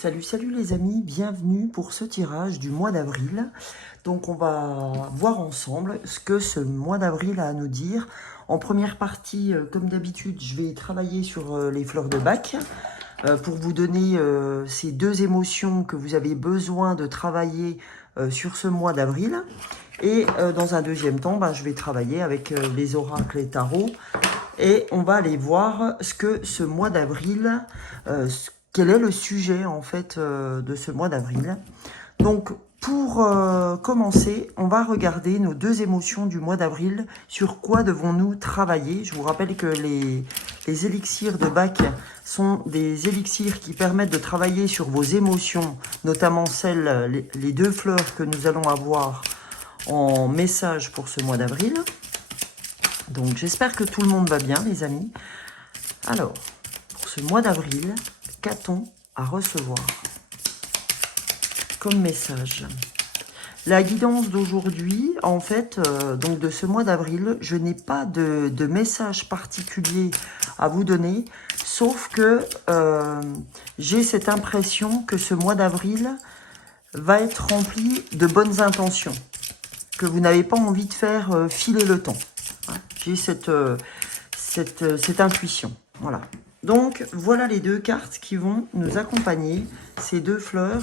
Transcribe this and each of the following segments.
Salut les amis, bienvenue pour ce tirage du mois d'avril. Donc on va voir ensemble ce que ce mois d'avril a à nous dire. En première partie, comme d'habitude, je vais travailler sur les fleurs de Bach pour vous donner ces deux émotions que vous avez besoin de travailler sur ce mois d'avril. Et dans un deuxième temps, je vais travailler avec les oracles et tarots. Et on va aller voir ce que ce mois d'avril, quel est le sujet en fait de ce mois d'avril. Donc pour commencer, on va regarder nos deux émotions du mois d'avril. Sur quoi devons-nous travailler? Je vous rappelle que les élixirs de Bach sont des élixirs qui permettent de travailler sur vos émotions, notamment les deux fleurs que nous allons avoir en message pour ce mois d'avril. Donc j'espère que tout le monde va bien les amis. Alors, pour ce mois d'avril, qu'a-t-on à recevoir comme message? La guidance d'aujourd'hui, en fait, donc de ce mois d'avril, je n'ai pas de message particulier à vous donner, sauf que j'ai cette impression que ce mois d'avril va être rempli de bonnes intentions, que vous n'avez pas envie de faire filer le temps. J'ai cette intuition. Voilà. Donc, voilà les deux cartes qui vont nous accompagner, ces deux fleurs,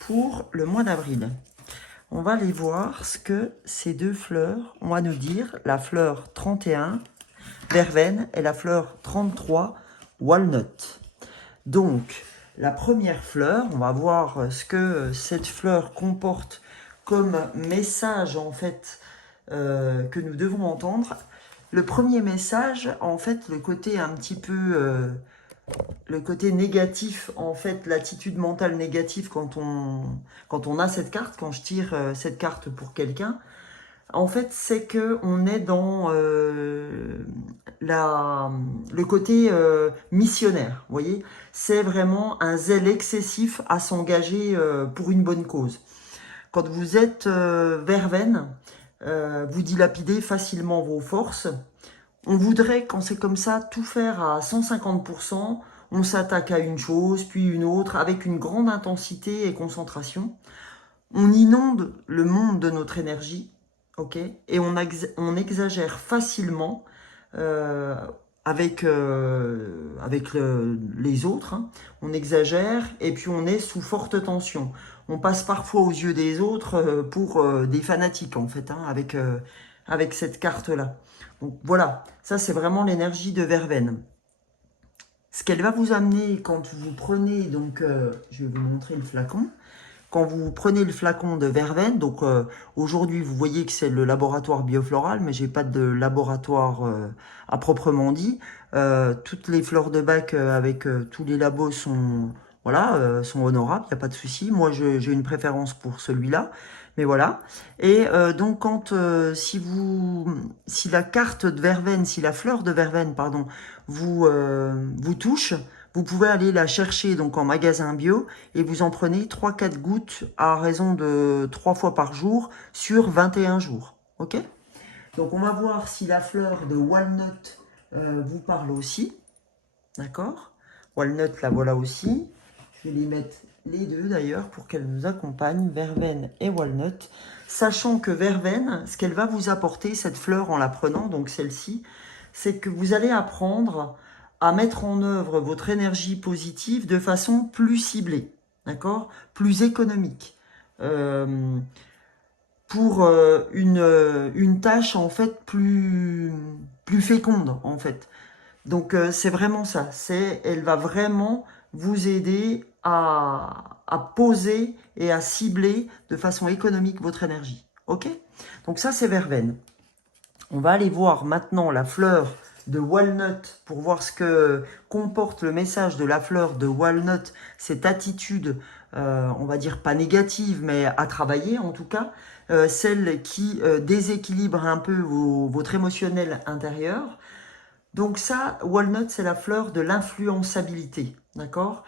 pour le mois d'avril. On va aller voir ce que ces deux fleurs ont à nous dire. La fleur 31, verveine, et la fleur 33, walnut. Donc, la première fleur, on va voir ce que cette fleur comporte comme message, en fait, que nous devons entendre. Le premier message, en fait, le côté un petit peu, le côté négatif, en fait, l'attitude mentale négative quand on a cette carte, quand je tire cette carte pour quelqu'un, en fait, c'est que on est dans le côté missionnaire, vous voyez. C'est vraiment un zèle excessif à s'engager pour une bonne cause. Quand vous êtes verveine, vous dilapidez facilement vos forces. On voudrait, quand c'est comme ça, tout faire à 150%. On s'attaque à une chose, puis une autre, avec une grande intensité et concentration. On inonde le monde de notre énergie, ok? Et on exagère facilement avec les autres. Hein. On exagère et puis on est sous forte tension. On passe parfois aux yeux des autres pour des fanatiques, en fait, hein, avec cette carte-là. Donc voilà, ça c'est vraiment l'énergie de verveine. Ce qu'elle va vous amener quand vous prenez, donc je vais vous montrer le flacon. Quand vous prenez le flacon de verveine, donc aujourd'hui vous voyez que c'est le laboratoire biofloral, mais j'ai pas de laboratoire à proprement dit. Toutes les fleurs de Bach avec tous les labos sont, voilà, sont honorables, il n'y a pas de souci. Moi j'ai une préférence pour celui-là, mais voilà. Et donc quand si la carte de verveine, si la fleur de verveine, pardon, vous touche, vous pouvez aller la chercher donc en magasin bio et vous en prenez 3-4 gouttes à raison de 3 fois par jour sur 21 jours. Ok? Donc on va voir si la fleur de walnut vous parle aussi. D'accord? Walnut, la voilà aussi. Je vais les mettre les deux d'ailleurs pour qu'elles nous accompagnent, verveine et walnut. Sachant que verveine, ce qu'elle va vous apporter, cette fleur en la prenant, donc celle-ci, c'est que vous allez apprendre à mettre en œuvre votre énergie positive de façon plus ciblée, d'accord? Plus économique. Pour une tâche, en fait, plus féconde, en fait. Donc, c'est vraiment ça. Elle va vraiment vous aider à poser et à cibler de façon économique votre énergie. Ok? Donc, ça, c'est verveine. On va aller voir maintenant la fleur de walnut pour voir ce que comporte le message de la fleur de walnut, cette attitude, on va dire pas négative, mais à travailler en tout cas, celle qui déséquilibre un peu votre émotionnel intérieur. Donc ça, walnut, c'est la fleur de l'influençabilité, d'accord?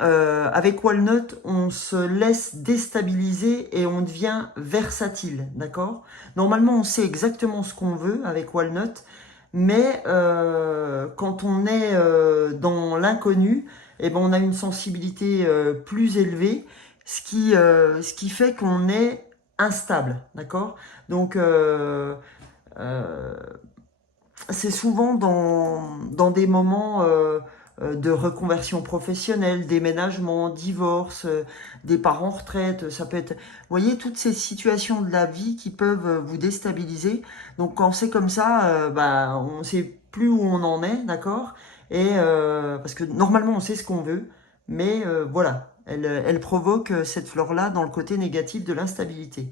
Avec walnut, on se laisse déstabiliser et on devient versatile, d'accord? Normalement, on sait exactement ce qu'on veut avec walnut, mais quand on est dans l'inconnu, eh ben, on a une sensibilité plus élevée, ce qui fait qu'on est instable, d'accord? Donc, c'est souvent dans des moments de reconversion professionnelle, déménagement, divorce, départ en retraite, ça peut être... Vous voyez, toutes ces situations de la vie qui peuvent vous déstabiliser. Donc quand c'est comme ça, bah, on ne sait plus où on en est, d'accord? Et parce que normalement on sait ce qu'on veut, mais voilà, elle provoque cette fleur-là dans le côté négatif de l'instabilité.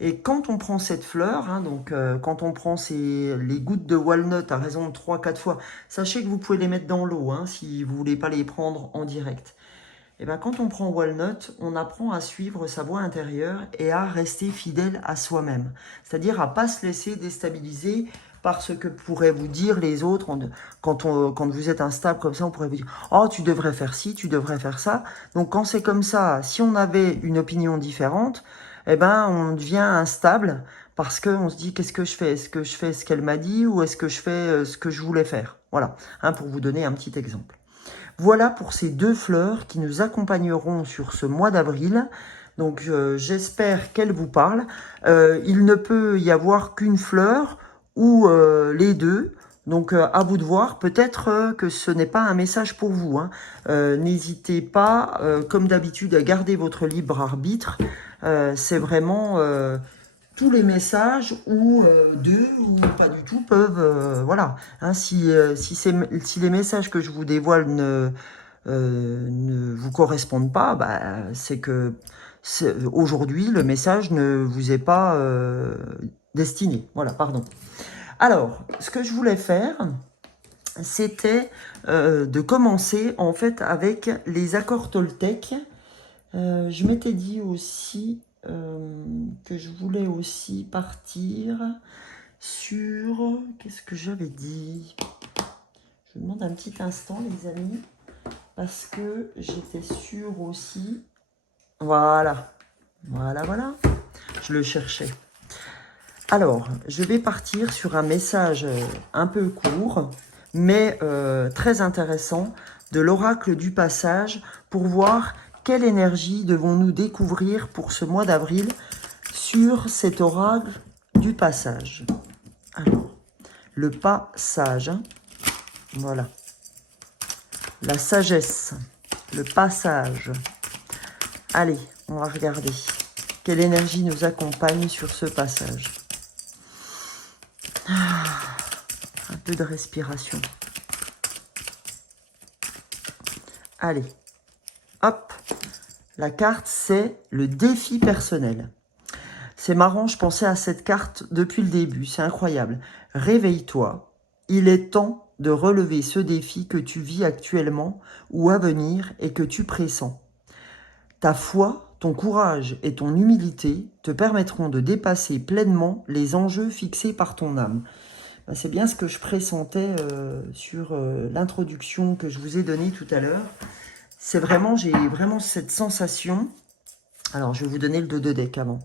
Et quand on prend cette fleur, hein, donc quand on prend les gouttes de walnut à raison de 3-4 fois, sachez que vous pouvez les mettre dans l'eau hein, si vous ne voulez pas les prendre en direct. Et ben quand on prend walnut, on apprend à suivre sa voix intérieure et à rester fidèle à soi-même. C'est-à-dire à ne pas se laisser déstabiliser par ce que pourraient vous dire les autres. Quand vous êtes instable comme ça, on pourrait vous dire « Oh, tu devrais faire ci, tu devrais faire ça ». Donc quand c'est comme ça, si on avait une opinion différente, eh ben, on devient instable parce qu'on se dit qu'est-ce que je fais? Est-ce que je fais ce qu'elle m'a dit ou est-ce que je fais ce que je voulais faire? Voilà, hein, pour vous donner un petit exemple. Voilà pour ces deux fleurs qui nous accompagneront sur ce mois d'avril. Donc j'espère qu'elles vous parlent. Il ne peut y avoir qu'une fleur ou les deux. Donc à vous de voir, peut-être que ce n'est pas un message pour vous. Hein. N'hésitez pas, comme d'habitude, à garder votre libre arbitre. C'est vraiment tous les messages ou deux ou pas du tout peuvent, voilà. Hein, si les messages que je vous dévoile ne vous correspondent pas, bah, c'est que aujourd'hui le message ne vous est pas destiné. Voilà, pardon. Alors, ce que je voulais faire, c'était de commencer en fait avec les accords Toltec. Je m'étais dit aussi que je voulais aussi partir sur... Qu'est-ce que j'avais dit? Je vous demande un petit instant, les amis, parce que j'étais sûre aussi... Voilà, voilà, voilà. Je le cherchais. Alors, je vais partir sur un message un peu court, mais très intéressant, de l'oracle du passage, pour voir quelle énergie devons-nous découvrir pour ce mois d'avril sur cet oracle du passage. Alors, le passage, hein, voilà. La sagesse, le passage. Allez, on va regarder quelle énergie nous accompagne sur ce passage. Un peu de respiration. Allez, hop. La carte, c'est le défi personnel. C'est marrant, je pensais à cette carte depuis le début, c'est incroyable. Réveille-toi, il est temps de relever ce défi que tu vis actuellement ou à venir et que tu pressens. Ta foi, ton courage et ton humilité te permettront de dépasser pleinement les enjeux fixés par ton âme. Ben, c'est bien ce que je pressentais sur l'introduction que je vous ai donnée tout à l'heure. C'est vraiment, j'ai vraiment cette sensation. Alors, je vais vous donner le dos de deck avant.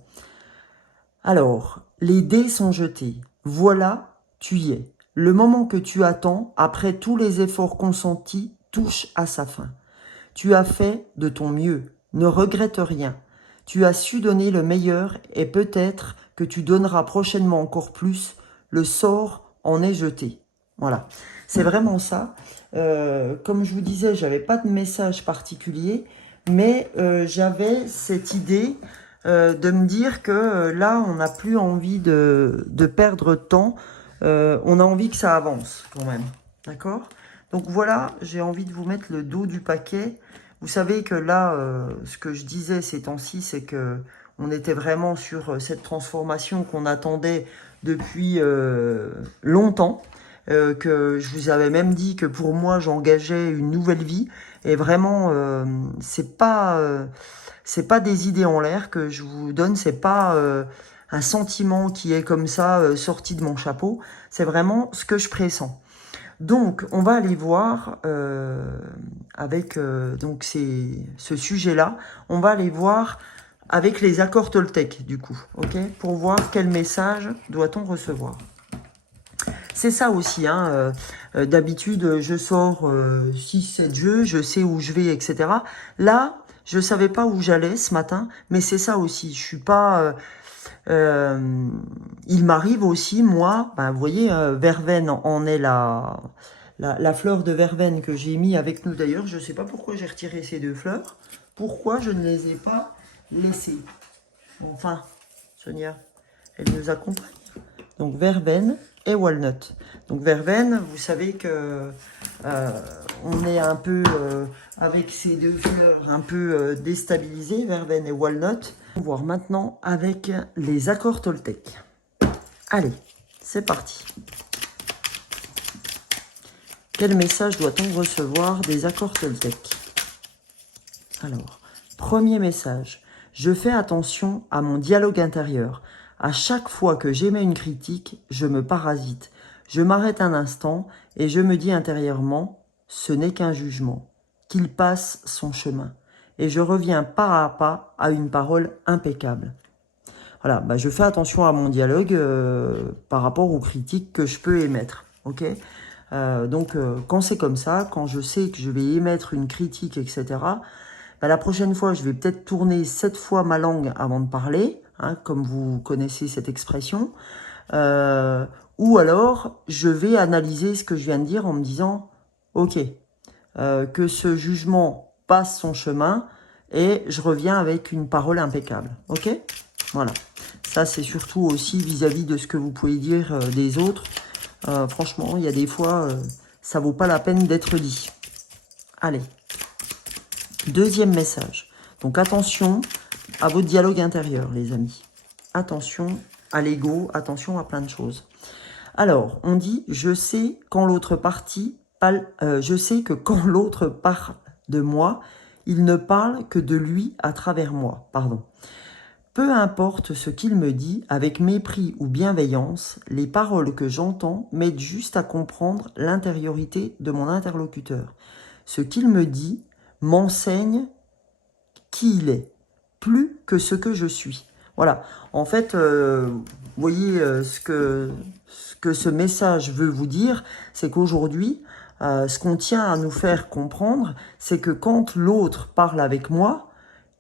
Alors, les dés sont jetés. Voilà, tu y es. Le moment que tu attends, après tous les efforts consentis, touche à sa fin. Tu as fait de ton mieux. Ne regrette rien. Tu as su donner le meilleur et peut-être que tu donneras prochainement encore plus. Le sort en est jeté. Voilà, c'est vraiment ça. Comme je vous disais, j'avais pas de message particulier, mais j'avais cette idée de me dire que là, on n'a plus envie de perdre de temps. On a envie que ça avance quand même. D'accord? Donc voilà, j'ai envie de vous mettre le dos du paquet. Vous savez que là, ce que je disais ces temps-ci, c'est que on était vraiment sur cette transformation qu'on attendait depuis longtemps. Que je vous avais même dit que pour moi, j'engageais une nouvelle vie. Et vraiment, c'est pas des idées en l'air que je vous donne. C'est pas un sentiment qui est comme ça sorti de mon chapeau. C'est vraiment ce que je pressens. Donc, on va aller voir avec donc ce sujet-là. On va aller voir avec les accords Toltec, du coup, ok, pour voir quel message doit-on recevoir. C'est ça aussi, hein. D'habitude, je sors 6-7 jeux, je sais où je vais, etc. Là, je savais pas où j'allais ce matin, mais c'est ça aussi. Je suis pas... il m'arrive aussi, moi, ben, vous voyez, verveine en est la fleur de verveine que j'ai mis avec nous d'ailleurs. Je sais pas pourquoi j'ai retiré ces 2 fleurs. Pourquoi je ne les ai pas laissées. Enfin, Sonia, elle nous accompagne. Donc, verveine et walnut. Donc, verveine, vous savez que on est un peu, avec ces 2 fleurs, un peu déstabilisé, verveine et walnut. On va voir maintenant avec les accords Toltec. Allez, c'est parti. Quel message doit-on recevoir des accords Toltec? Alors, premier message. Je fais attention à mon dialogue intérieur. À chaque fois que j'émets une critique, je me parasite. Je m'arrête un instant et je me dis intérieurement, ce n'est qu'un jugement, qu'il passe son chemin. Et je reviens pas à pas à une parole impeccable. Voilà, bah je fais attention à mon dialogue par rapport aux critiques que je peux émettre. Ok, donc quand c'est comme ça, quand je sais que je vais émettre une critique, etc., bah, la prochaine fois, je vais peut-être tourner 7 fois ma langue avant de parler, hein, comme vous connaissez cette expression. Ou alors, je vais analyser ce que je viens de dire en me disant, ok, que ce jugement passe son chemin et je reviens avec une parole impeccable. Ok? Voilà. Ça, c'est surtout aussi vis-à-vis de ce que vous pouvez dire des autres. Franchement, il y a des fois, ça vaut pas la peine d'être dit. Allez. Deuxième message. Donc attention à votre dialogue intérieur, les amis. Attention à l'ego, attention à plein de choses. Alors, on dit, je sais quand l'autre partie, je sais que quand l'autre parle de moi, il ne parle que de lui à travers moi. Pardon. Peu importe ce qu'il me dit, avec mépris ou bienveillance, les paroles que j'entends m'aident juste à comprendre l'intériorité de mon interlocuteur. Ce qu'il me dit m'enseigne qui il est, plus que ce que je suis. Voilà, en fait, vous voyez ce que ce message veut vous dire, c'est qu'aujourd'hui, ce qu'on tient à nous faire comprendre, c'est que quand l'autre parle avec moi,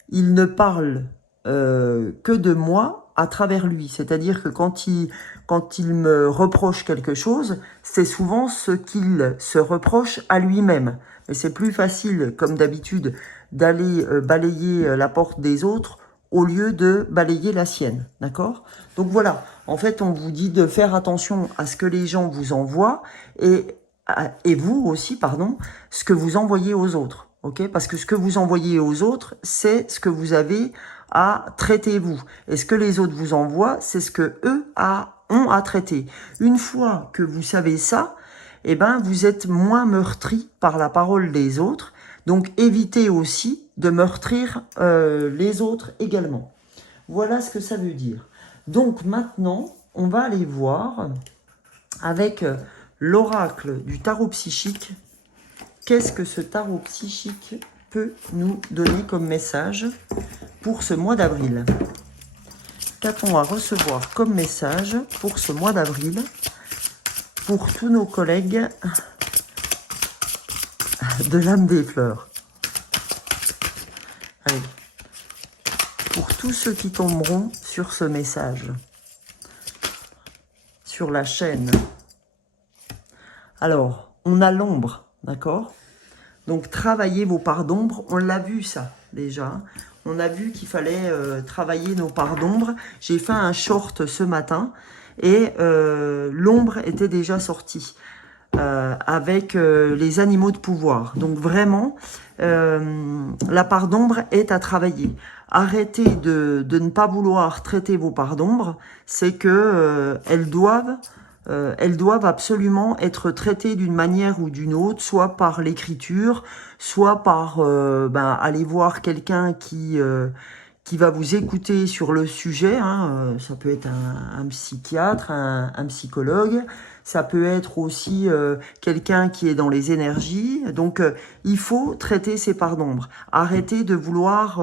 il ne parle que de moi à travers lui. C'est-à-dire que quand il me reproche quelque chose, c'est souvent ce qu'il se reproche à lui-même. Et c'est plus facile, comme d'habitude, d'aller balayer la porte des autres au lieu de balayer la sienne. D'accord? Donc voilà, en fait, on vous dit de faire attention à ce que les gens vous envoient et vous aussi, pardon, ce que vous envoyez aux autres. Ok? Parce que ce que vous envoyez aux autres, c'est ce que vous avez à traiter vous. Et ce que les autres vous envoient, c'est ce que eux ont à traiter. Une fois que vous savez ça, eh ben, vous êtes moins meurtri par la parole des autres. Donc, évitez aussi de meurtrir les autres également. Voilà ce que ça veut dire. Donc, maintenant, on va aller voir avec l'oracle du tarot psychique. Qu'est-ce que ce tarot psychique peut nous donner comme message pour ce mois d'avril? Qu'a-t-on à recevoir comme message pour ce mois d'avril pour tous nos collègues de l'âme des fleurs? Allez. Pour tous ceux qui tomberont sur ce message, sur la chaîne. Alors, on a l'ombre, d'accord? Donc, travaillez vos parts d'ombre. On l'a vu, ça, déjà. On a vu qu'il fallait travailler nos parts d'ombre. J'ai fait un short ce matin et l'ombre était déjà sortie avec les animaux de pouvoir. Donc, vraiment, la part d'ombre est à travailler. Arrêtez de ne pas vouloir traiter vos parts d'ombre. C'est que elles doivent absolument être traitées d'une manière ou d'une autre, soit par l'écriture, soit par aller voir quelqu'un qui va vous écouter sur le sujet. Hein. Ça peut être un psychiatre, un psychologue, ça peut être aussi quelqu'un qui est dans les énergies. Donc, il faut traiter ces parts d'ombre. Arrêtez de vouloir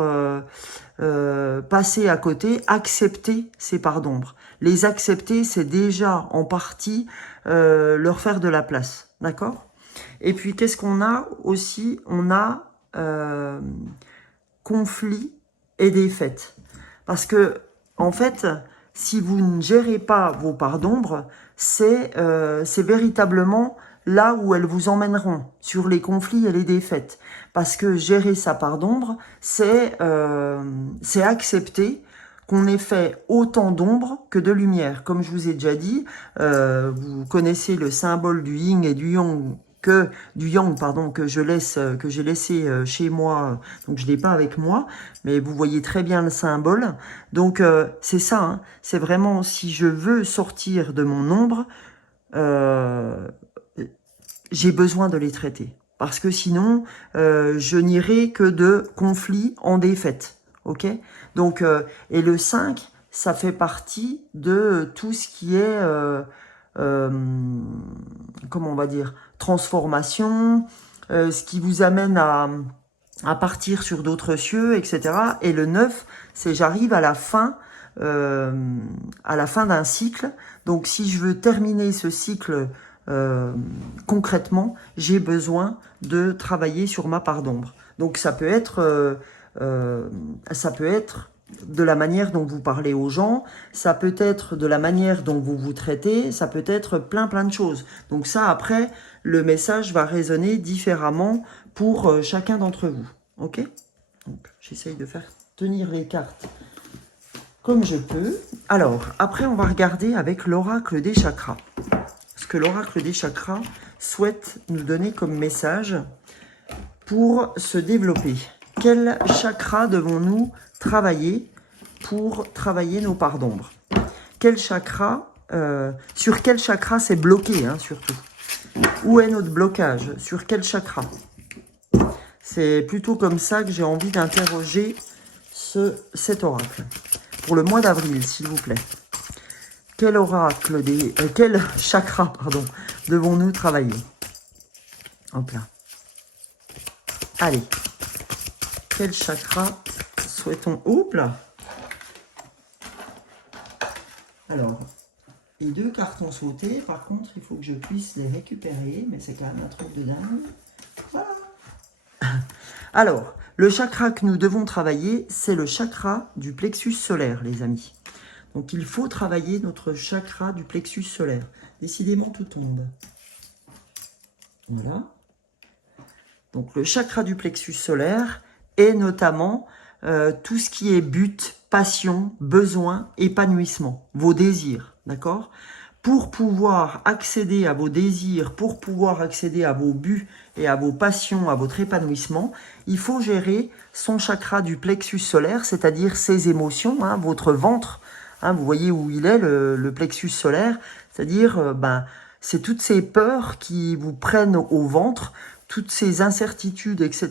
passer à côté, accepter ces parts d'ombre. Les accepter, c'est déjà en partie leur faire de la place, d'accord? Et puis, qu'est-ce qu'on a aussi? On a conflit et défaite. Parce que, en fait, si vous ne gérez pas vos parts d'ombre, c'est véritablement là où elles vous emmèneront, sur les conflits et les défaites. Parce que gérer sa part d'ombre, c'est accepter qu'on ait fait autant d'ombre que de lumière. Comme je vous ai déjà dit, vous connaissez le symbole du yin et du yang, que j'ai laissé chez moi, donc je l'ai pas avec moi, mais vous voyez très bien le symbole. Donc c'est ça, hein, c'est vraiment, si je veux sortir de mon ombre, j'ai besoin de les traiter. Parce que sinon, je n'irai que de conflit en défaite. Ok? Donc, et le 5, ça fait partie de tout ce qui est, euh, comment on va dire, transformation, ce qui vous amène à partir sur d'autres cieux, etc. Et le 9, c'est j'arrive à la fin d'un cycle. Donc, si je veux terminer ce cycle concrètement, j'ai besoin de travailler sur ma part d'ombre. Donc, ça peut être de la manière dont vous parlez aux gens, ça peut être de la manière dont vous vous traitez, ça peut être plein de choses. Donc ça, après, le message va résonner différemment pour chacun d'entre vous. Ok? Donc, j'essaye de faire tenir les cartes comme je peux. Alors, après, on va regarder avec l'oracle des chakras. Ce que l'oracle des chakras souhaite nous donner comme message pour se développer. Quel chakra devons-nous travailler pour travailler nos parts d'ombre? Quel chakra, sur quel chakra c'est bloqué, hein, surtout? Où est notre blocage? Sur quel chakra? C'est plutôt comme ça que j'ai envie d'interroger cet oracle. Pour le mois d'avril, s'il vous plaît. Quel oracle quel chakra, pardon, devons-nous travailler? Hop là. Allez. Quel chakra souhaitons... Oups là. Alors, les 2 cartes ont sauté. Par contre, il faut que je puisse les récupérer. Mais c'est quand même un truc de dingue. Voilà. Alors, le chakra que nous devons travailler, c'est le chakra du plexus solaire, les amis. Donc, il faut travailler notre chakra du plexus solaire. Décidément, tout tombe. Voilà. Donc, le chakra du plexus solaire est notamment tout ce qui est but, passion, besoin, épanouissement, vos désirs, d'accord? Pour pouvoir accéder à vos désirs, pour pouvoir accéder à vos buts et à vos passions, à votre épanouissement, il faut gérer son chakra du plexus solaire, c'est-à-dire ses émotions, hein, votre ventre. Hein, vous voyez où il est, le plexus solaire, c'est-à-dire c'est toutes ces peurs qui vous prennent au ventre, toutes ces incertitudes, etc.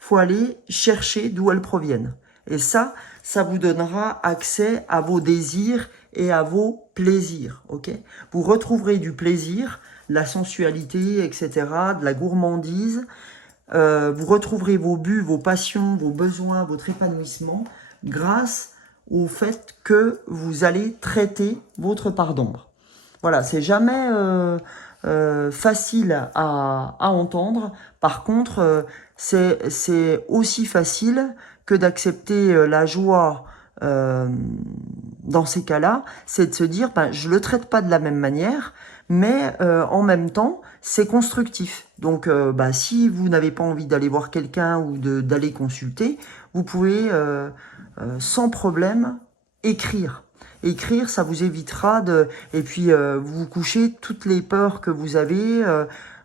Il faut aller chercher d'où elles proviennent. Et ça vous donnera accès à vos désirs et à vos plaisirs. Ok? Vous retrouverez du plaisir, la sensualité, etc., de la gourmandise. Vous retrouverez vos buts, vos passions, vos besoins, votre épanouissement grâce au fait que vous allez traiter votre part d'ombre. Voilà, c'est jamais facile à entendre. Par contre, c'est aussi facile que d'accepter la joie dans ces cas-là, c'est de se dire, je le traite pas de la même manière, mais en même temps, c'est constructif. Donc, si vous n'avez pas envie d'aller voir quelqu'un ou d'aller consulter, vous pouvez sans problème écrire. Écrire, ça vous évitera de... Et puis, vous couchez toutes les peurs que vous avez.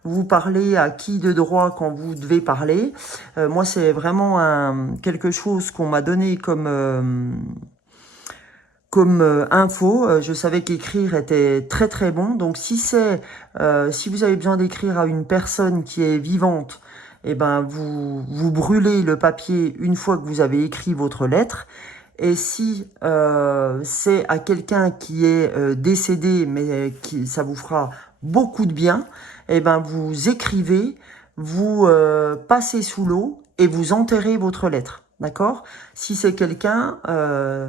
Vous parlez à qui de droit quand vous devez parler. Moi, c'est vraiment quelque chose qu'on m'a donné comme info. Je savais qu'écrire était très très bon. Donc, si vous avez besoin d'écrire à une personne qui est vivante, eh ben, vous brûlez le papier une fois que vous avez écrit votre lettre. Et si c'est à quelqu'un qui est décédé, mais ça vous fera beaucoup de bien, eh ben vous écrivez, vous passez sous l'eau et vous enterrez votre lettre. d'accord? Si c'est quelqu'un,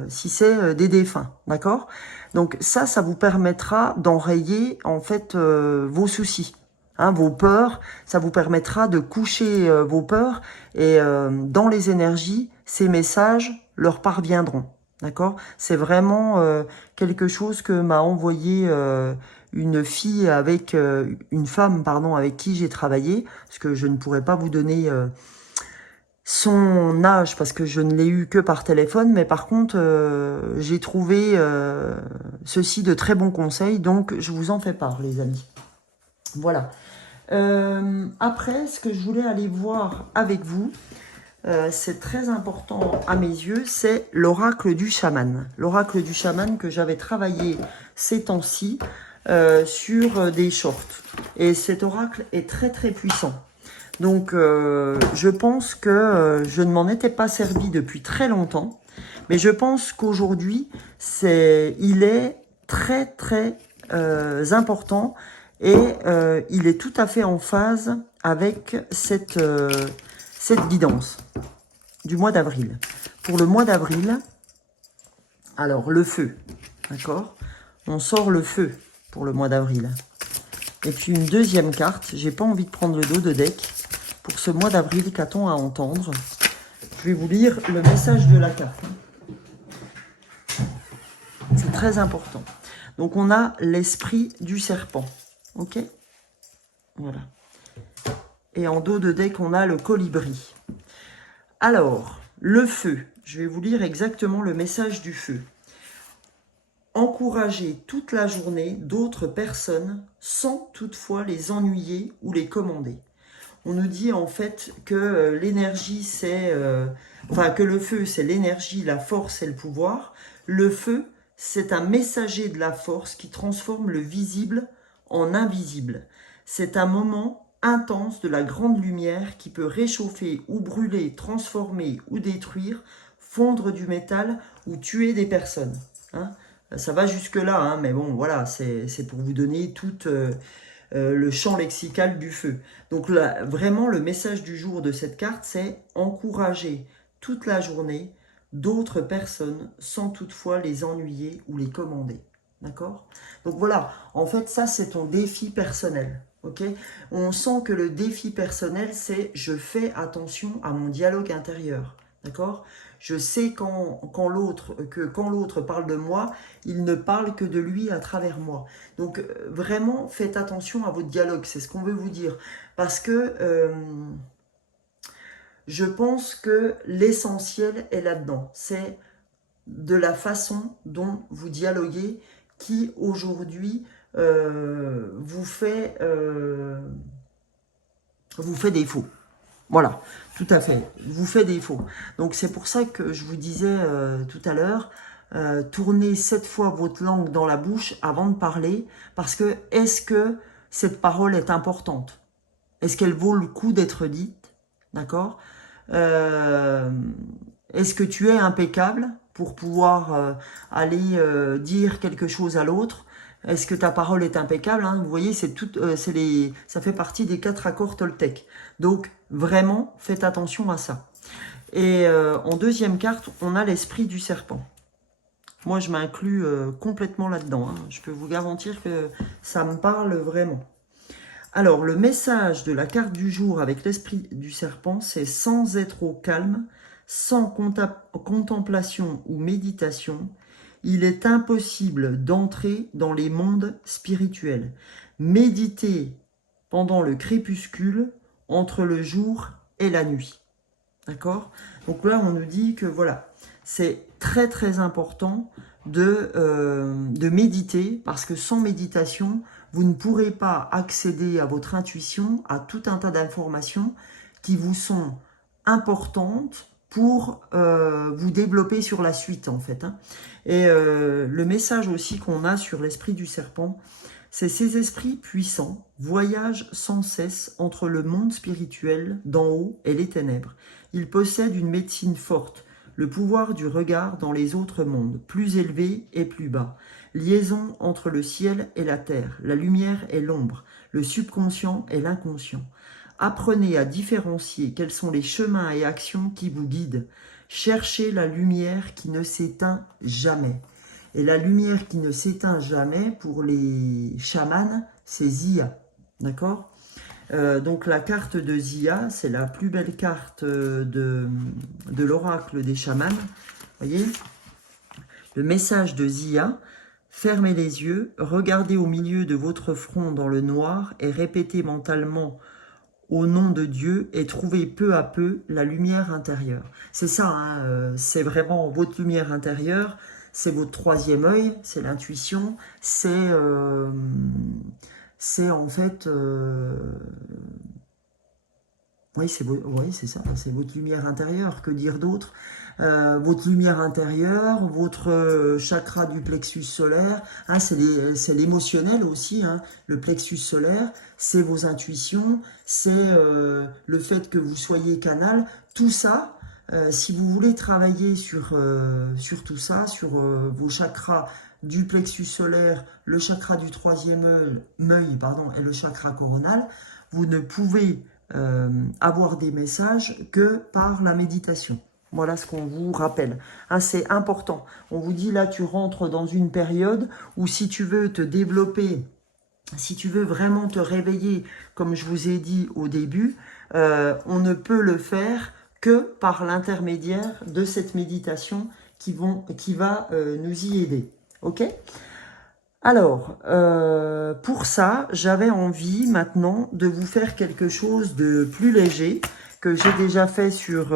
si c'est des défunts, d'accord? Donc ça vous permettra d'enrayer en fait vos soucis, hein, vos peurs. Ça vous permettra de coucher vos peurs et dans les énergies, ces messages leur parviendront, d'accord? C'est vraiment quelque chose que m'a envoyé une fille avec une femme, pardon, avec qui j'ai travaillé, parce que je ne pourrais pas vous donner son âge parce que je ne l'ai eu que par téléphone, mais par contre j'ai trouvé ceci de très bons conseils, donc je vous en fais part les amis. Voilà. Après, ce que je voulais aller voir avec vous, c'est très important à mes yeux, c'est l'oracle du chaman. L'oracle du chaman que j'avais travaillé ces temps-ci sur des shorts. Et cet oracle est très très puissant. Donc, je pense que je ne m'en étais pas servi depuis très longtemps, mais je pense qu'aujourd'hui, il est très très important et il est tout à fait en phase avec cette guidance du mois d'avril. Pour le mois d'avril, alors le feu, d'accord? On sort le feu pour le mois d'avril. Et puis une deuxième carte, j'ai pas envie de prendre le dos de deck. Pour ce mois d'avril, qu'a-t-on à entendre? Je vais vous lire le message de la carte. C'est très important. Donc on a l'esprit du serpent. Ok? Voilà. Et en dos de deck, on a le colibri. Alors, le feu. Je vais vous lire exactement le message du feu. Encourager toute la journée d'autres personnes sans toutefois les ennuyer ou les commander. On nous dit en fait que l'énergie c'est... que le feu c'est l'énergie, la force et le pouvoir. Le feu c'est un messager de la force qui transforme le visible en invisible. C'est un moment intense de la grande lumière qui peut réchauffer ou brûler, transformer ou détruire, fondre du métal ou tuer des personnes. Hein, ça va jusque là, hein, mais bon voilà, c'est pour vous donner toute... le champ lexical du feu. Donc là, vraiment, le message du jour de cette carte, c'est encourager toute la journée d'autres personnes sans toutefois les ennuyer ou les commander. D'accord? Donc voilà, en fait, ça, c'est ton défi personnel. Ok? On sent que le défi personnel, c'est je fais attention à mon dialogue intérieur. D'accord? Je sais quand l'autre parle de moi, il ne parle que de lui à travers moi. Donc vraiment, faites attention à votre dialogue, c'est ce qu'on veut vous dire. Parce que je pense que l'essentiel est là-dedans. C'est de la façon dont vous dialoguez qui aujourd'hui vous fait défaut. Voilà, tout à fait, vous fait défaut. Donc c'est pour ça que je vous disais tout à l'heure, tournez 7 fois votre langue dans la bouche avant de parler, parce que est-ce que cette parole est importante? Est-ce qu'elle vaut le coup d'être dite? D'accord? Est-ce que tu es impeccable pour pouvoir aller dire quelque chose à l'autre? Est-ce que ta parole est impeccable, hein? Vous voyez, ça fait partie des 4 accords Toltec. Donc, vraiment, faites attention à ça. Et en deuxième carte, on a l'esprit du serpent. Moi, je m'inclus complètement là-dedans. Hein. Je peux vous garantir que ça me parle vraiment. Alors, le message de la carte du jour avec l'esprit du serpent, c'est sans être au calme, sans contemplation ou méditation, il est impossible d'entrer dans les mondes spirituels. Méditez pendant le crépuscule, entre le jour et la nuit. D'accord? Donc là, on nous dit que voilà, c'est très très important de méditer, parce que sans méditation, vous ne pourrez pas accéder à votre intuition, à tout un tas d'informations qui vous sont importantes pour vous développer sur la suite en fait. Hein. Et le message aussi qu'on a sur l'esprit du serpent, c'est ces esprits puissants voyagent sans cesse entre le monde spirituel d'en haut et les ténèbres. Ils possèdent une médecine forte, le pouvoir du regard dans les autres mondes, plus élevés et plus bas. Liaison entre le ciel et la terre, la lumière et l'ombre, le subconscient et l'inconscient. Apprenez à différencier quels sont les chemins et actions qui vous guident. cherchez la lumière qui ne s'éteint jamais. Et la lumière qui ne s'éteint jamais, pour les chamans, c'est Zia. D'accord? Donc la carte de Zia, c'est la plus belle carte de l'oracle des chamans. Voyez? Le message de Zia: fermez les yeux, regardez au milieu de votre front dans le noir et répétez mentalement au nom de Dieu et trouvez peu à peu la lumière intérieure. C'est ça, hein, c'est vraiment votre lumière intérieure, c'est votre troisième œil, c'est l'intuition, c'est en fait... oui, c'est ça, c'est votre lumière intérieure, que dire d'autre? Votre lumière intérieure, votre chakra du plexus solaire, hein, c'est l'émotionnel aussi, hein, le plexus solaire, c'est vos intuitions, c'est le fait que vous soyez canal, tout ça, si vous voulez travailler sur tout ça, sur vos chakras du plexus solaire, le chakra du troisième œil, pardon, et le chakra coronal, vous ne pouvez avoir des messages que par la méditation. Voilà ce qu'on vous rappelle. Hein, c'est important. On vous dit là, tu rentres dans une période où si tu veux te développer, si tu veux vraiment te réveiller, comme je vous ai dit au début, on ne peut le faire que par l'intermédiaire de cette méditation qui va nous y aider. Ok ? Alors, pour ça, j'avais envie maintenant de vous faire quelque chose de plus léger que j'ai déjà fait sur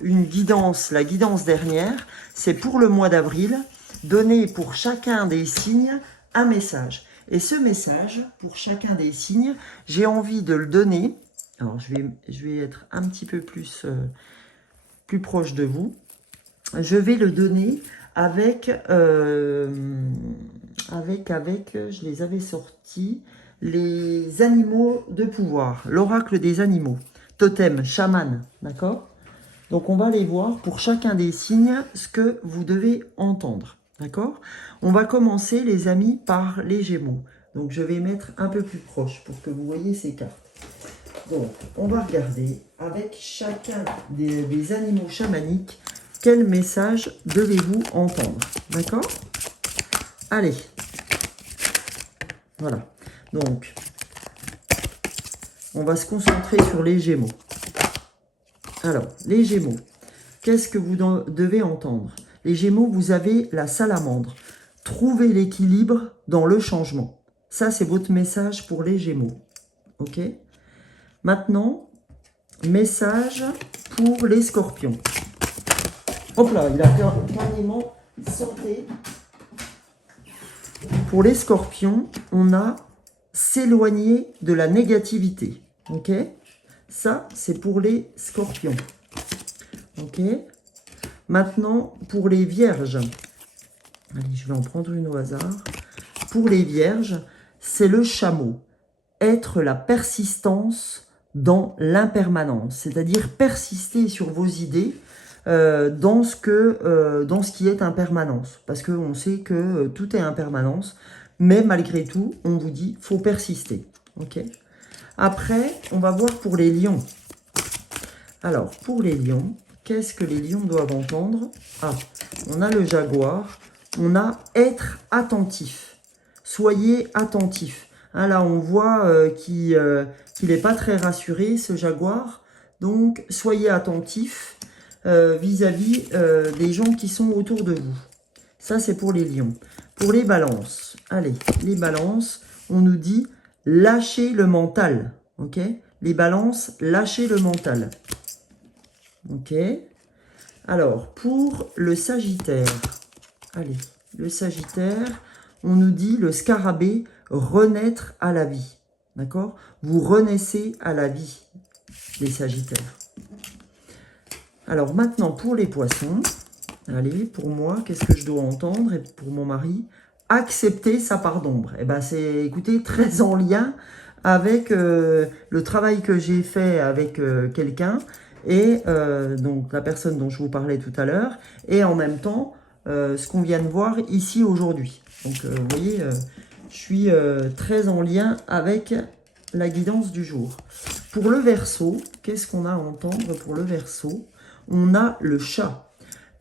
une guidance, la guidance dernière. C'est pour le mois d'avril, donner pour chacun des signes un message. Et ce message, pour chacun des signes, j'ai envie de le donner. Alors, je vais être un petit peu plus proche de vous. Je vais le donner avec, je les avais sortis, les animaux de pouvoir, l'oracle des animaux, totem, chaman, d'accord? Donc on va aller voir pour chacun des signes ce que vous devez entendre, d'accord? On va commencer, les amis, par les Gémeaux. Donc je vais mettre un peu plus proche pour que vous voyez ces cartes. Donc on va regarder avec chacun des animaux chamaniques quel message devez-vous entendre, d'accord? Allez, voilà. Donc, on va se concentrer sur les Gémeaux. Alors, les Gémeaux, qu'est-ce que vous devez entendre? Les Gémeaux, vous avez la salamandre. Trouvez l'équilibre dans le changement. Ça, c'est votre message pour les Gémeaux. Ok? Maintenant, message pour les Scorpions. Hop là, il a carrément sauté. Pour les Scorpions, on a s'éloigner de la négativité. Ok? Ça, c'est pour les Scorpions. Ok? Maintenant, pour les Vierges. Allez, je vais en prendre une au hasard. Pour les Vierges, c'est le chameau. Être la persistance dans l'impermanence. C'est-à-dire persister sur vos idées dans ce qui est impermanence. Parce qu'on sait que tout est impermanence. Mais malgré tout, on vous dit, faut persister. Ok? Après, on va voir pour les lions. Alors, pour les lions, qu'est-ce que les lions doivent entendre? Ah, on a le jaguar. On a être attentif. Soyez attentif. Hein, là, on voit qu'il n'est pas très rassuré, ce jaguar. Donc, soyez attentif vis-à-vis des gens qui sont autour de vous. Ça, c'est pour les lions. Pour les balances, allez, les balances, on nous dit lâchez le mental. Ok? Les balances, lâchez le mental. Ok? Alors, pour le Sagittaire, allez, le Sagittaire, on nous dit le scarabée, renaître à la vie. D'accord? Vous renaissez à la vie, les Sagittaires. Alors maintenant, pour les poissons, allez, pour moi, qu'est-ce que je dois entendre? Et pour mon mari, accepter sa part d'ombre. Eh ben, c'est, écoutez, très en lien avec le travail que j'ai fait avec quelqu'un, et donc la personne dont je vous parlais tout à l'heure, et en même temps, ce qu'on vient de voir ici aujourd'hui. Donc, vous voyez, je suis très en lien avec la guidance du jour. Pour le Verseau, qu'est-ce qu'on a à entendre pour le Verseau? On a le chat.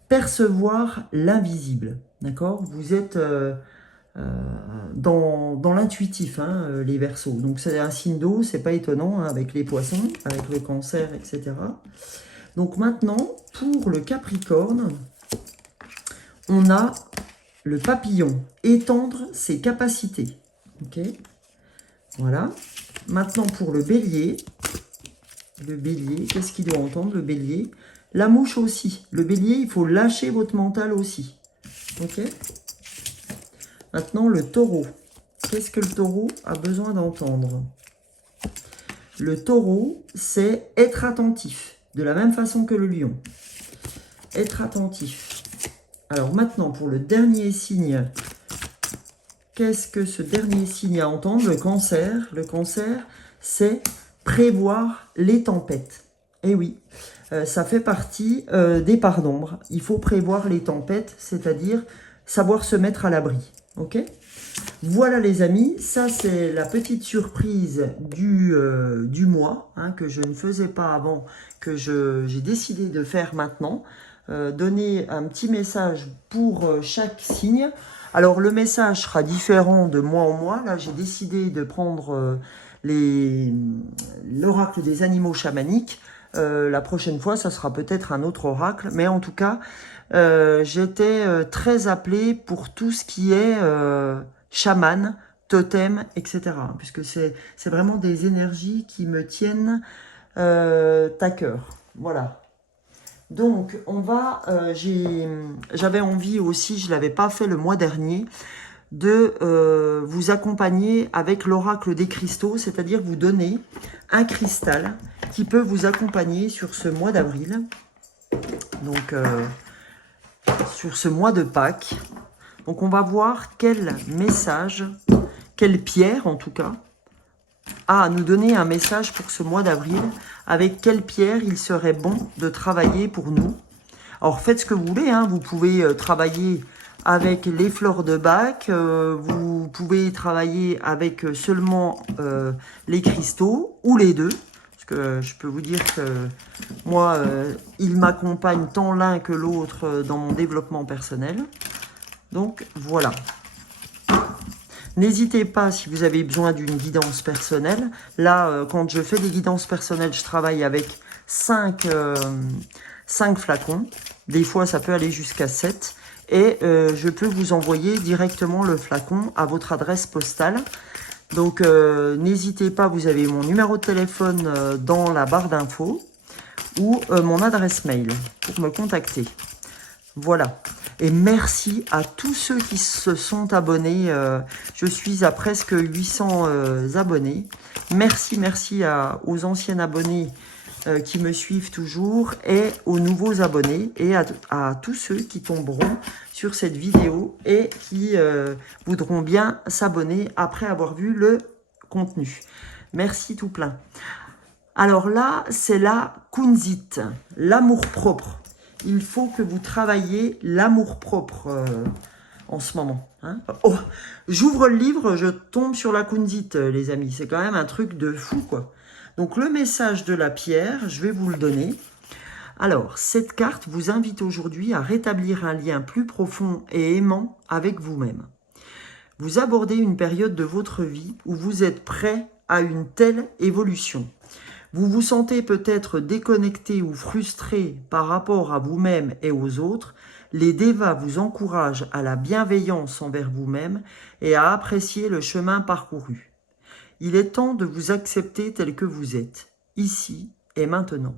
Percevoir l'invisible. D'accord? Vous êtes dans l'intuitif, hein, les Verseaux. Donc c'est un signe d'eau, c'est pas étonnant, hein, avec les poissons, avec le cancer, etc. Donc maintenant, pour le Capricorne, on a le papillon, étendre ses capacités. Ok, voilà. Maintenant pour le bélier, qu'est-ce qu'il doit entendre, le bélier? La mouche aussi. Le bélier, il faut lâcher votre mental aussi. Ok. Maintenant, le taureau. Qu'est-ce que le taureau a besoin d'entendre? Le taureau, c'est être attentif, de la même façon que le lion. Être attentif. Alors maintenant, pour le dernier signe, qu'est-ce que ce dernier signe a à entendre? Le cancer. Le cancer, c'est prévoir les tempêtes. Eh oui, ça fait partie des parts d'ombre. Il faut prévoir les tempêtes, c'est-à-dire savoir se mettre à l'abri. Ok? Voilà les amis, ça c'est la petite surprise du mois, hein, que je ne faisais pas avant, que j'ai décidé de faire maintenant. Donner un petit message pour chaque signe. Alors le message sera différent de mois en mois. Là j'ai décidé de prendre l'oracle des animaux chamaniques. La prochaine fois ça sera peut-être un autre oracle. Mais en tout cas j'étais très appelée pour tout ce qui est chaman, totem, etc. Puisque c'est vraiment des énergies qui me tiennent à cœur. Voilà. Donc, on va, j'avais envie aussi, je ne l'avais pas fait le mois dernier, de vous accompagner avec l'oracle des cristaux, c'est-à-dire vous donner un cristal qui peut vous accompagner sur ce mois d'avril, donc sur ce mois de Pâques. Donc, on va voir quel message, quelle pierre en tout cas, a à nous donner un message pour ce mois d'avril. Avec quelle pierre il serait bon de travailler pour nous. Alors faites ce que vous voulez, hein. Vous pouvez travailler avec les fleurs de Bach, vous pouvez travailler avec seulement les cristaux, ou les deux. Parce que je peux vous dire que moi, ils m'accompagnent tant l'un que l'autre dans mon développement personnel. Donc voilà. N'hésitez pas si vous avez besoin d'une guidance personnelle. Là, quand je fais des guidances personnelles, je travaille avec 5 flacons. Des fois, ça peut aller jusqu'à 7. Et je peux vous envoyer directement le flacon à votre adresse postale. Donc, n'hésitez pas, vous avez mon numéro de téléphone dans la barre d'infos ou mon adresse mail pour me contacter. Voilà. Et merci à tous ceux qui se sont abonnés. Je suis à presque 800 abonnés. Merci aux anciens abonnés qui me suivent toujours et aux nouveaux abonnés et à tous ceux qui tomberont sur cette vidéo et qui voudront bien s'abonner après avoir vu le contenu. Merci tout plein. Alors là, c'est la Kunzit, l'amour-propre. Il faut que vous travailliez l'amour-propre en ce moment. Hein. Oh, j'ouvre le livre, je tombe sur la Kunzit, les amis. C'est quand même un truc de fou, quoi. Donc, le message de la pierre, je vais vous le donner. Alors, cette carte vous invite aujourd'hui à rétablir un lien plus profond et aimant avec vous-même. Vous abordez une période de votre vie où vous êtes prêt à une telle évolution. Vous vous sentez peut-être déconnecté ou frustré par rapport à vous-même et aux autres. Les Devas vous encouragent à la bienveillance envers vous-même et à apprécier le chemin parcouru. Il est temps de vous accepter tel que vous êtes, ici et maintenant,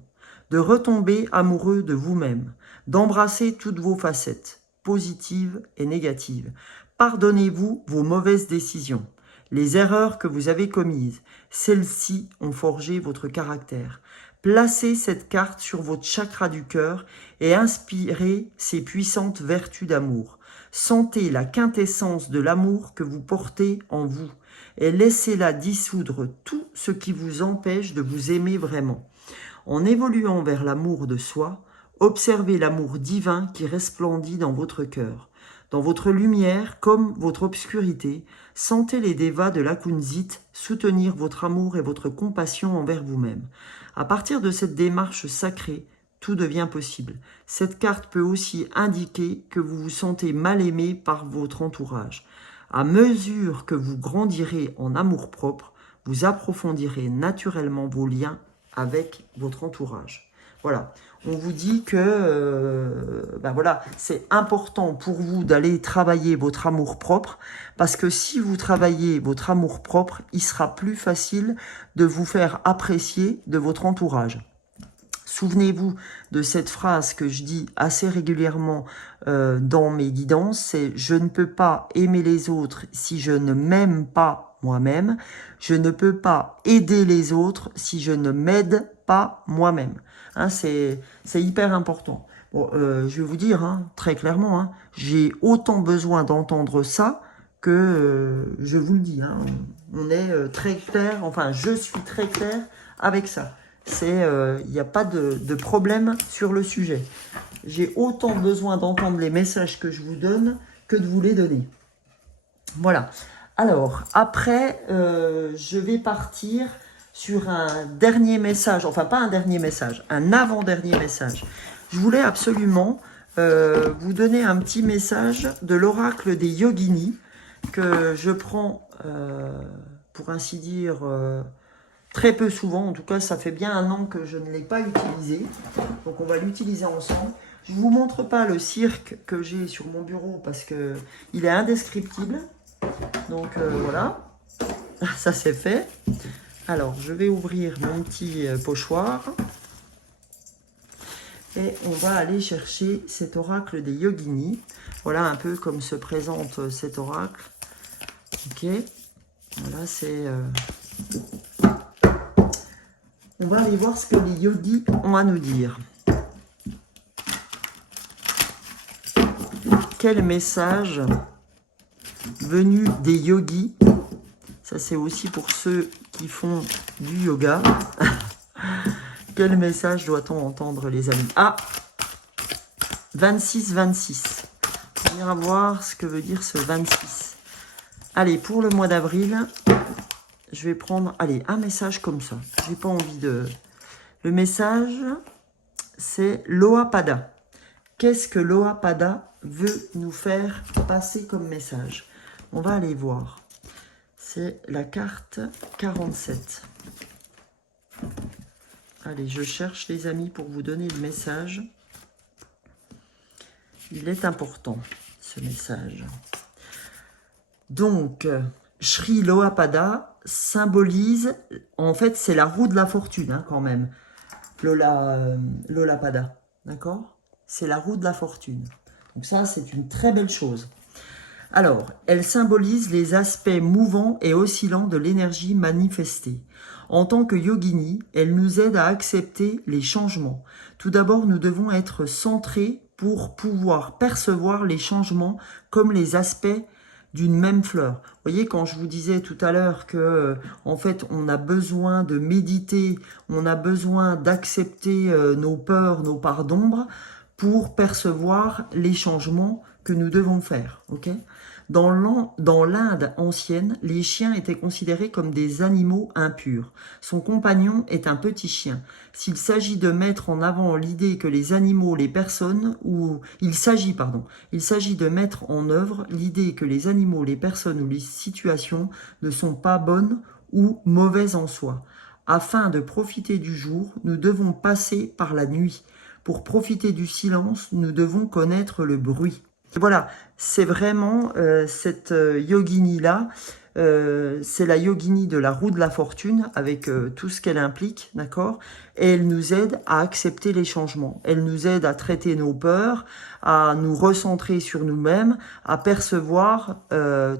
de retomber amoureux de vous-même, d'embrasser toutes vos facettes, positives et négatives. Pardonnez-vous vos mauvaises décisions. Les erreurs que vous avez commises, celles-ci ont forgé votre caractère. Placez cette carte sur votre chakra du cœur et inspirez ces puissantes vertus d'amour. Sentez la quintessence de l'amour que vous portez en vous et laissez-la dissoudre tout ce qui vous empêche de vous aimer vraiment. En évoluant vers l'amour de soi, observez l'amour divin qui resplendit dans votre cœur. Dans votre lumière comme votre obscurité, sentez les Devas de la Kunzit soutenir votre amour et votre compassion envers vous-même. À partir de cette démarche sacrée, tout devient possible. Cette carte peut aussi indiquer que vous vous sentez mal aimé par votre entourage. À mesure que vous grandirez en amour-propre, vous approfondirez naturellement vos liens avec votre entourage. Voilà, on vous dit que ben voilà, c'est important pour vous d'aller travailler votre amour-propre, parce que si vous travaillez votre amour-propre, il sera plus facile de vous faire apprécier de votre entourage. Souvenez-vous de cette phrase que je dis assez régulièrement dans mes guidances, c'est « Je ne peux pas aimer les autres si je ne m'aime pas moi-même. Je ne peux pas aider les autres si je ne m'aide pas moi-même. » Hein, c'est hyper important. Bon, je vais vous dire hein, très clairement, hein, j'ai autant besoin d'entendre ça que je vous le dis. Hein, on est très clair, enfin je suis très clair avec ça. Il n'y a pas de problème sur le sujet. J'ai autant besoin d'entendre les messages que je vous donne que de vous les donner. Voilà. Alors, après, je vais partir sur un dernier message. Enfin, pas un dernier message, un avant-dernier message. Je voulais absolument vous donner un petit message de l'oracle des yoginis que je prends, pour ainsi dire... très peu souvent, en tout cas ça fait bien 1 an que je ne l'ai pas utilisé, donc on va l'utiliser ensemble. Je ne vous montre pas le cirque que j'ai sur mon bureau parce que il est indescriptible, donc voilà, ça c'est fait. Alors je vais ouvrir mon petit pochoir et on va aller chercher cet oracle des yoginis. Voilà un peu comme se présente cet oracle. Ok, voilà c'est... On va aller voir ce que les yogis ont à nous dire. Quel message venu des yogis, ça c'est aussi pour ceux qui font du yoga. Quel message doit-on entendre les amis? Ah, 26-26. On ira voir ce que veut dire ce 26. Allez, pour le mois d'avril... je vais prendre, allez, un message comme ça. J'ai pas envie de... Le message, c'est Loapada. Qu'est-ce que Loapada veut nous faire passer comme message? On va aller voir. C'est la carte 47. Allez, je cherche les amis pour vous donner le message. Il est important, ce message. Donc, Sri Loapada symbolise, en fait, c'est la roue de la fortune, hein, quand même. Loapada, d'accord? C'est la roue de la fortune. Donc ça, c'est une très belle chose. Alors, elle symbolise les aspects mouvants et oscillants de l'énergie manifestée. En tant que yogini, elle nous aide à accepter les changements. Tout d'abord, nous devons être centrés pour pouvoir percevoir les changements comme les aspects d'une même fleur. Vous voyez, quand je vous disais tout à l'heure que, en fait, on a besoin de méditer, on a besoin d'accepter nos peurs, nos parts d'ombre, pour percevoir les changements que nous devons faire. Okay ? Dans l'Inde ancienne, les chiens étaient considérés comme des animaux impurs. Son compagnon est un petit chien. S'il s'agit de mettre en avant l'idée que les animaux, les personnes, il s'agit de mettre en œuvre l'idée que les animaux, les personnes ou les situations ne sont pas bonnes ou mauvaises en soi. Afin de profiter du jour, nous devons passer par la nuit. Pour profiter du silence, nous devons connaître le bruit. Voilà, c'est vraiment cette yogini-là, c'est la yogini de la roue de la fortune, avec tout ce qu'elle implique, d'accord? Et elle nous aide à accepter les changements. Elle nous aide à traiter nos peurs, à nous recentrer sur nous-mêmes, à percevoir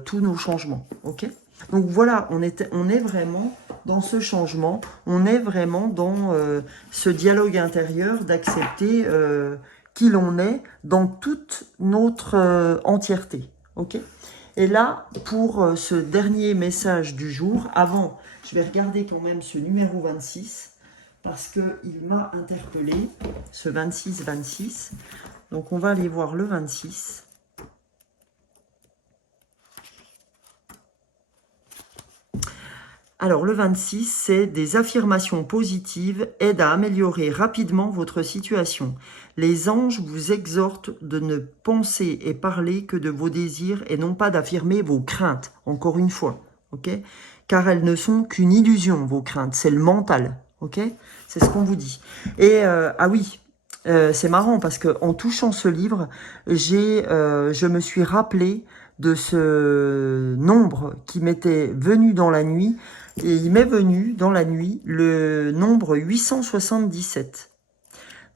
tous nos changements, ok? Donc voilà, on est vraiment dans ce changement, on est vraiment dans ce dialogue intérieur d'accepter qui l'on est dans toute notre entièreté. Ok ? Et là, pour ce dernier message du jour, avant, je vais regarder quand même ce numéro 26, parce qu'il m'a interpellé, ce 26-26. Donc on va aller voir le 26. Alors, le 26, c'est des affirmations positives aident à améliorer rapidement votre situation. Les anges vous exhortent de ne penser et parler que de vos désirs et non pas d'affirmer vos craintes, encore une fois, ok? Car elles ne sont qu'une illusion, vos craintes, c'est le mental, ok? C'est ce qu'on vous dit. Et, ah oui, c'est marrant parce que en touchant ce livre, je me suis rappelé de ce nombre qui m'était venu dans la nuit. Et il m'est venu dans la nuit le nombre 877.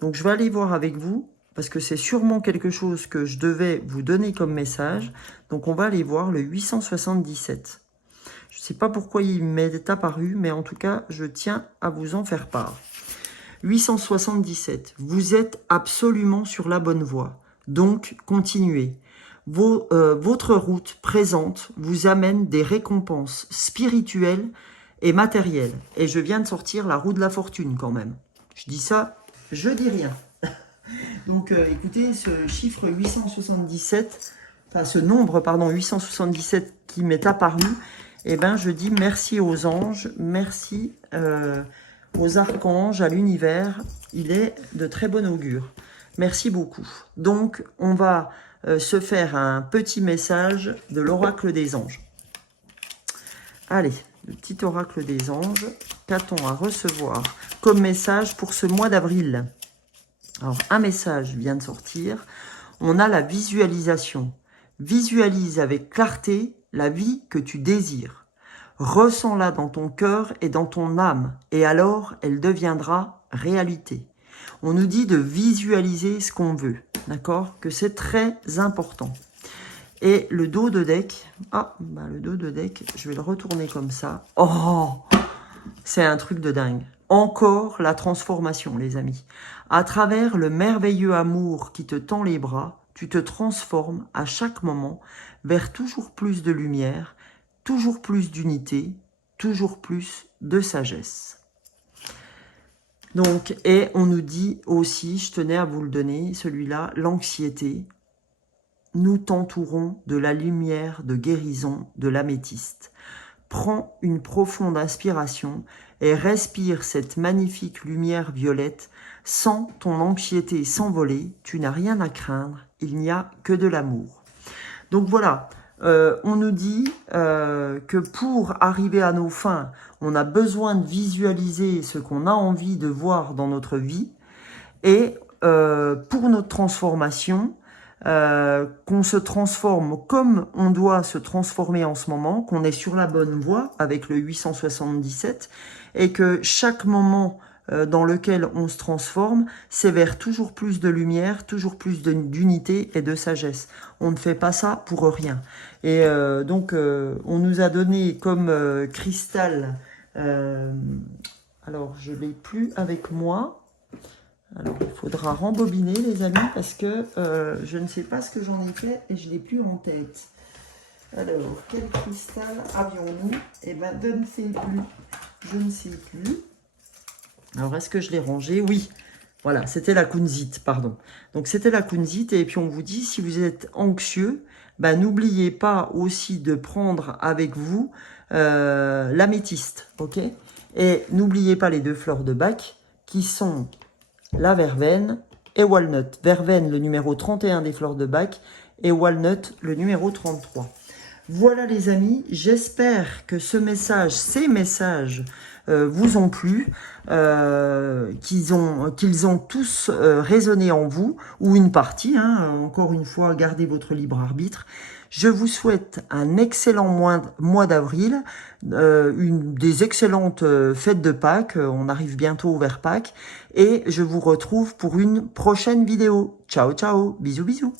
Donc je vais aller voir avec vous, parce que c'est sûrement quelque chose que je devais vous donner comme message. Donc on va aller voir le 877. Je ne sais pas pourquoi il m'est apparu, mais en tout cas, je tiens à vous en faire part. 877. Vous êtes absolument sur la bonne voie. Donc continuez. Votre route présente vous amène des récompenses spirituelles et matérielles. Et je viens de sortir la roue de la fortune quand même. Je dis ça, je dis rien. Donc écoutez, ce chiffre 877, enfin ce nombre, pardon, 877 qui m'est apparu, eh ben je dis merci aux anges, merci aux archanges, à l'univers. Il est de très bon augure. Merci beaucoup. Donc on va se faire un petit message de l'oracle des anges. Allez, le petit oracle des anges, qu'a-t-on à recevoir comme message pour ce mois d'avril? Alors, un message vient de sortir. On a la visualisation. Visualise avec clarté la vie que tu désires. Ressens-la dans ton cœur et dans ton âme, et alors elle deviendra réalité. On nous dit de visualiser ce qu'on veut, d'accord? Que c'est très important. Et le dos de deck, le dos de deck, je vais le retourner comme ça. Oh, c'est un truc de dingue. Encore la transformation, les amis. À travers le merveilleux amour qui te tend les bras, tu te transformes à chaque moment vers toujours plus de lumière, toujours plus d'unité, toujours plus de sagesse. Donc, et on nous dit aussi, je tenais à vous le donner, celui-là, l'anxiété. Nous t'entourons de la lumière de guérison de l'améthyste. Prends une profonde inspiration et respire cette magnifique lumière violette. Sans ton anxiété s'envoler, tu n'as rien à craindre, il n'y a que de l'amour. Donc voilà, on nous dit que pour arriver à nos fins, on a besoin de visualiser ce qu'on a envie de voir dans notre vie. Et pour notre transformation, qu'on se transforme comme on doit se transformer en ce moment, qu'on est sur la bonne voie avec le 877, et que chaque moment dans lequel on se transforme, c'est vers toujours plus de lumière, toujours plus d'unité et de sagesse. On ne fait pas ça pour rien. Et donc, on nous a donné comme cristal, alors je ne l'ai plus avec moi. Alors, il faudra rembobiner, les amis, parce que je ne sais pas ce que j'en ai fait et je ne l'ai plus en tête. Alors, quel cristal avions-nous? Eh bien, je ne sais plus. Je ne sais plus. Alors, est-ce que je l'ai rangé? Oui. Voilà, c'était la kunzite, pardon. Donc, c'était la kunzite. Et puis, on vous dit, si vous êtes anxieux, n'oubliez pas aussi de prendre avec vous l'améthyste, ok? Et n'oubliez pas les 2 fleurs de Bach qui sont la verveine et walnut. Verveine, le numéro 31 des fleurs de Bach, et walnut, le numéro 33. Voilà les amis, j'espère que ces messages vous ont plu, qu'ils ont tous résonné en vous, ou une partie, encore une fois, gardez votre libre arbitre. Je vous souhaite un excellent mois d'avril, des excellentes fêtes de Pâques, on arrive bientôt vers Pâques, et je vous retrouve pour une prochaine vidéo. Ciao, ciao, bisous, bisous.